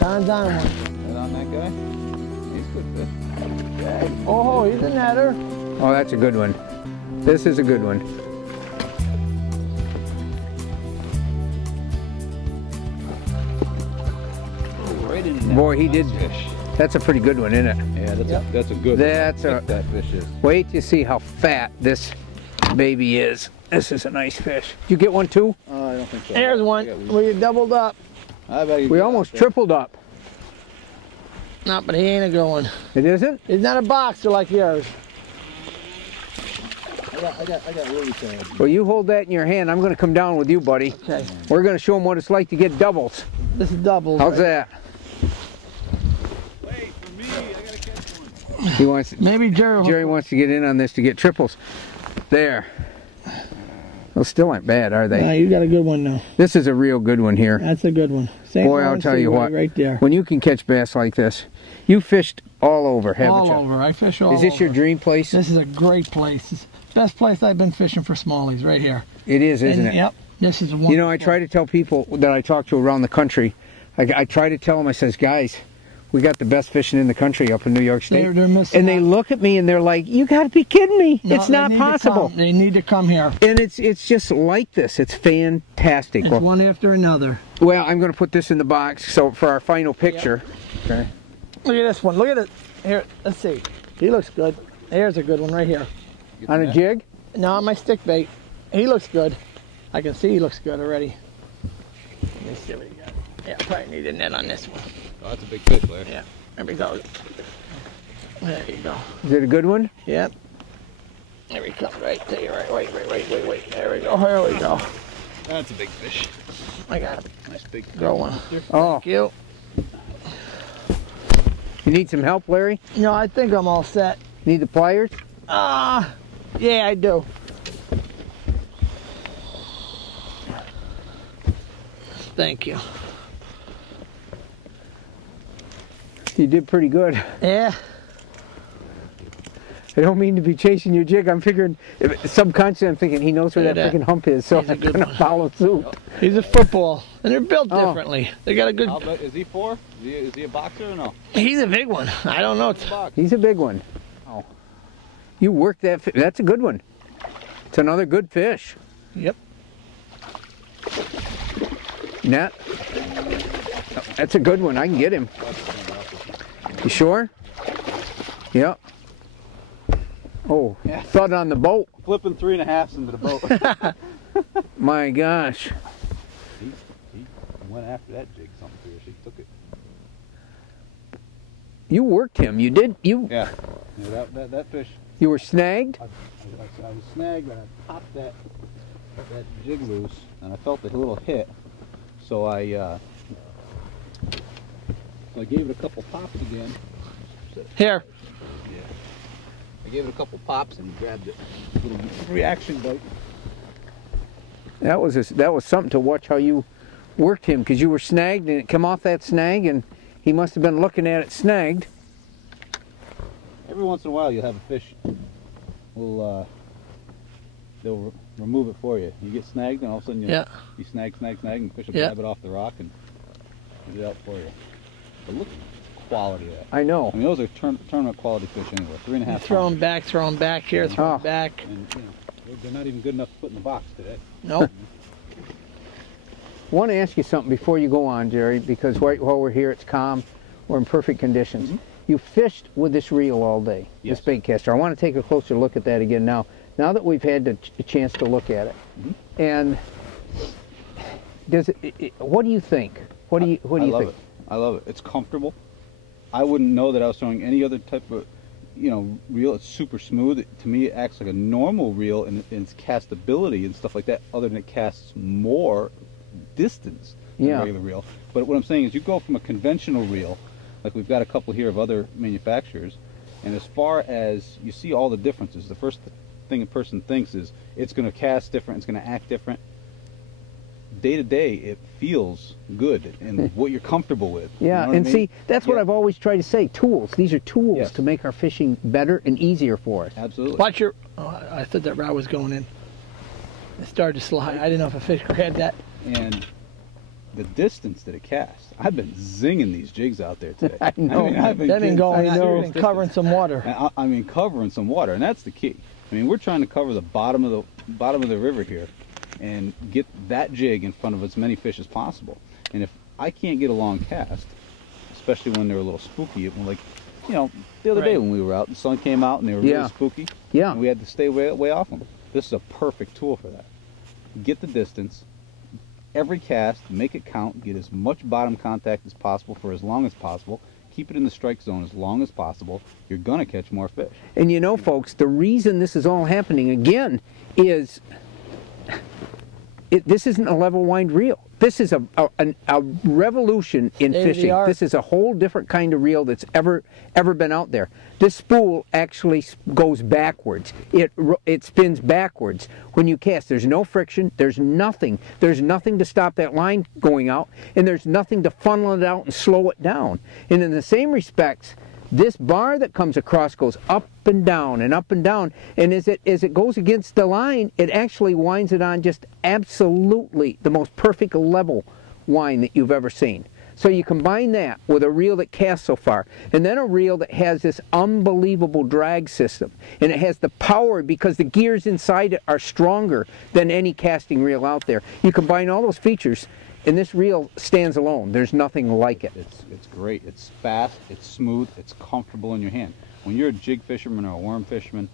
Don's on one. Right on that guy? He's good fish. Okay. Oh, he's a netter. Oh, that's a good one. This is a good one. Right in there. Boy, he Nice did. Fish. That's a pretty good one, isn't it? Yeah, that's a good That's one. a. That fish is. Wait till you see how fat this baby is. This is a nice fish. You get one too? I don't think so. There's one. We doubled up. We almost tripled up. No, but he ain't a good one. It isn't? He's not a boxer like yours. I got really sad. Well, you hold that in your hand. I'm going to come down with you, buddy. Okay. We're going to show them what it's like to get doubles. This is doubles. How's that? Wait for me. I gotta catch one. He wants. Maybe Jerry wants to get in on this to get triples. There. Those still aren't bad, are they? Yeah, you got a good one now. This is a real good one here. That's a good one. St. Boy, I'll Lawrence tell you Seaway what. Right there. When you can catch bass like this, you fished all over, haven't you? All over. I fish all over. Is this your dream place? This is a great place. It's the best place I've been fishing for smallies, right here. It is, isn't And, it? Yep. This is one. You know, I try to tell people that I talk to around the country, I try to tell them, I says, guys, we got the best fishing in the country up in New York State. They're missing and they out. look at me and they're like, you got to be kidding me. No, it's they not need to possible. come. They need to come here. And it's just like this. It's fantastic. It's one after another. Well, I'm going to put this in the box so for our final picture. Yep. Okay. Look at this one. Look at it. Here, let's see. He looks good. Here's a good one right here. On a jig? No, on my stick bait. He looks good. I can see he looks good already. Let me see what he got. Yeah, probably need a net on this one. Oh, that's a big fish, Larry. Yeah, there we go. There you go. Is it a good one? Yep. There he comes right there. Right, wait. There we go. Here we go. That's a big fish. I got him. Nice big Grow one. Oh, Thank you. you need some help, Larry? No, I think I'm all set. Need the pliers? Yeah, I do. Thank you. You did pretty good. Yeah. I don't mean to be chasing your jig. I'm figuring, subconsciously, I'm thinking he knows where Look that at that. freaking hump is, so He's a I'm good going to one. follow suit. He's a football, and they're built Oh. differently. They got a good. How big, is he 4? Is he a boxer or no? He's a big one. I don't know. He's a big one. Oh. You worked that. That's a good one. It's another good fish. Yep. Net. That's a good one. I can get him. You sure? Yep. Oh, Yeah. thud on the boat. Flipping 3.5s into the boat. My gosh. he went after that jig something fierce. He took it. You worked him. You did. Yeah. That fish. You were snagged? I was snagged and I popped that jig loose and I felt a little hit. So I gave it a couple pops again. Here. Yeah. I gave it a couple pops and grabbed it. A little reaction bite. That was something to watch how you worked him, because you were snagged and it came off that snag and he must have been looking at it snagged. Every once in a while you'll have a fish they'll remove it for you. You get snagged and all of a sudden you snag and the fish will grab it off the rock and get it out for you. But look at the quality of that. I know. I mean, those are tournament quality fish anyway. 3.5 Throw pounds. them back here, throw them back. And you know, they're not even good enough to put in the box today. Nope. I want to ask you something before you go on, Jerry, because right while we're here, it's calm. We're in perfect conditions. Mm-hmm. You fished with this reel all day, Yes. this bait caster. I want to take a closer look at that again now. Now that we've had the chance to look at it, and what do you think? What do you think? I love it. It's comfortable. I wouldn't know that I was throwing any other type of, reel. It's super smooth. To me, it acts like a normal reel in its castability and stuff like that. Other than it casts more distance than a regular reel. But what I'm saying is, you go from a conventional reel, like we've got a couple here of other manufacturers, and as far as you see all the differences, the first thing a person thinks is it's going to cast different, it's going to act different. Day to day, it feels good and what you're comfortable with. Yeah, You know what and I mean? see, that's what I've always tried to say. Tools. These are tools Yes. to make our fishing better and easier for us. Absolutely. Watch your. Oh, I thought that rod was going in. It started to slide. I didn't know if a fish grabbed that. And the distance that it casts. I've been zinging these jigs out there today. I know. I've been They've been going, serious covering distance. some water. And I mean, covering some water, and that's the key. I mean, we're trying to cover the bottom of the river here, and get that jig in front of as many fish as possible. And if I can't get a long cast, especially when they're a little spooky, like, you know, the other day when we were out, the sun came out and they were really spooky. Yeah. And we had to stay way off them. This is a perfect tool for that. Get the distance, every cast, make it count, get as much bottom contact as possible for as long as possible, keep it in the strike zone as long as possible. You're gonna catch more fish. And you know, folks, the reason this is all happening again is this isn't a level wind reel. This is a revolution in fishing. This is a whole different kind of reel that's ever been out there. This spool actually goes backwards. It spins backwards when you cast. There's no friction. There's nothing. There's nothing to stop that line going out, and there's nothing to funnel it out and slow it down. And in the same respects, this bar that comes across goes up and down and up and down, and as it goes against the line, it actually winds it on just absolutely the most perfect level wind that you've ever seen. So you combine that with a reel that casts so far, and then a reel that has this unbelievable drag system, and it has the power because the gears inside it are stronger than any casting reel out there. You combine all those features, and this reel stands alone. There's nothing like it. It's great. It's fast. It's smooth. It's comfortable in your hand. When you're a jig fisherman or a worm fisherman,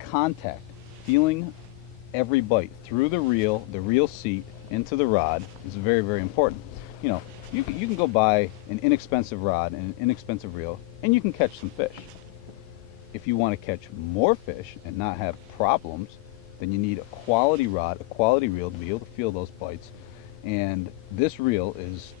contact, feeling every bite through the reel seat into the rod is very, very important. You know, you can go buy an inexpensive rod and an inexpensive reel, and you can catch some fish. If you want to catch more fish and not have problems, then you need a quality rod, a quality reel to be able to feel those bites. And this reel is,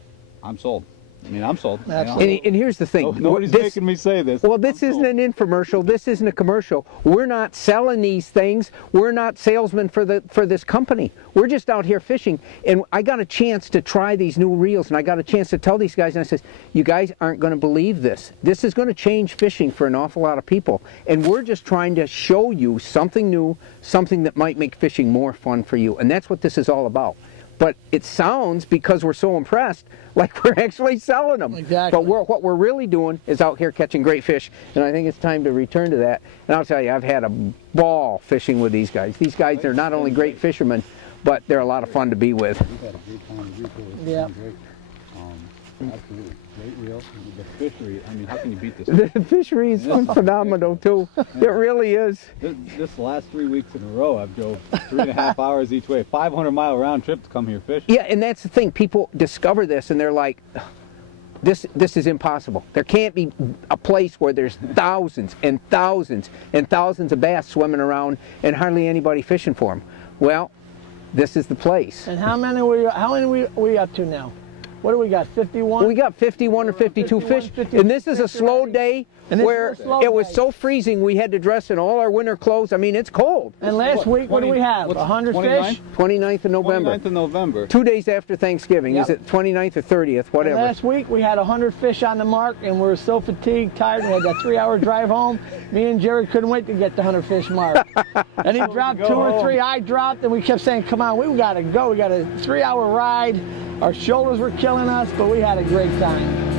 I'm sold. I mean, I'm sold. And here's the thing. Nobody's making me say this. Well, this isn't an infomercial. This isn't a commercial. We're not selling these things. We're not salesmen for this company. We're just out here fishing. And I got a chance to try these new reels, and I got a chance to tell these guys, and I said, you guys aren't going to believe this. This is going to change fishing for an awful lot of people. And we're just trying to show you something new, something that might make fishing more fun for you. And that's what this is all about. But it sounds, because we're so impressed, like we're actually selling them. Exactly. But what we're really doing is out here catching great fish, and I think it's time to return to that. And I'll tell you, I've had a ball fishing with these guys. These guys are not only great fishermen, but they're a lot of fun to be with. We've had a great time. Yeah. Absolutely. Great reel. The fishery, I mean, how can you beat this? The fishery is phenomenal, too. It really is. This last 3 weeks in a row, I've drove 3.5 hours each way, 500-mile round trip to come here fishing. Yeah, and that's the thing. People discover this, and they're like, this is impossible. There can't be a place where there's thousands and thousands and thousands of bass swimming around and hardly anybody fishing for them. Well, this is the place. And how many we up to now? What do we got, 51? We got 51 or 52 fish, and this is a slow day where it was so freezing we had to dress in all our winter clothes. I mean, it's cold. And last week, what do we have? 100 fish? 29th of November. 29th of November. 2 days after Thanksgiving. Yep. Is it 29th or 30th, whatever. And last week, we had 100 fish on the mark, and we were so fatigued, tired, we had that 3-hour drive home. Me and Jerry couldn't wait to get the 100 fish mark. And he dropped 2 or 3, I dropped, and we kept saying, come on, we got to go. We got a 3-hour ride. Our shoulders were killing us, but we had a great time.